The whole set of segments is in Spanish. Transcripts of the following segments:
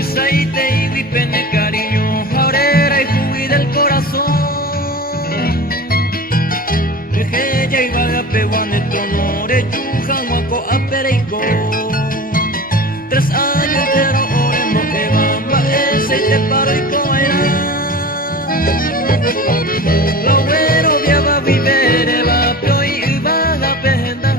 Isaite y vipene cariño, aurera y jubi del corazón. Deje ya y vaga peguane tonore, chujan guaco apereico. 3 años pero oremo que bamba, ese te paro y coera. Lo güero viaba vivere va, pio y vaga pejenda.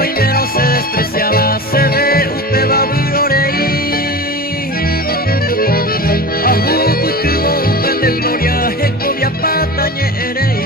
Hoy menos se despreciaba, se ve usted va a viroreí. Ajuku tuvo un pen de gloria, jecovia patañe ereí.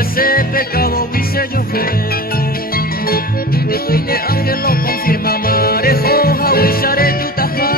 Ese pecado vice yo fe. Hoy de ángel lo confirma marejo, jawisare tu taja.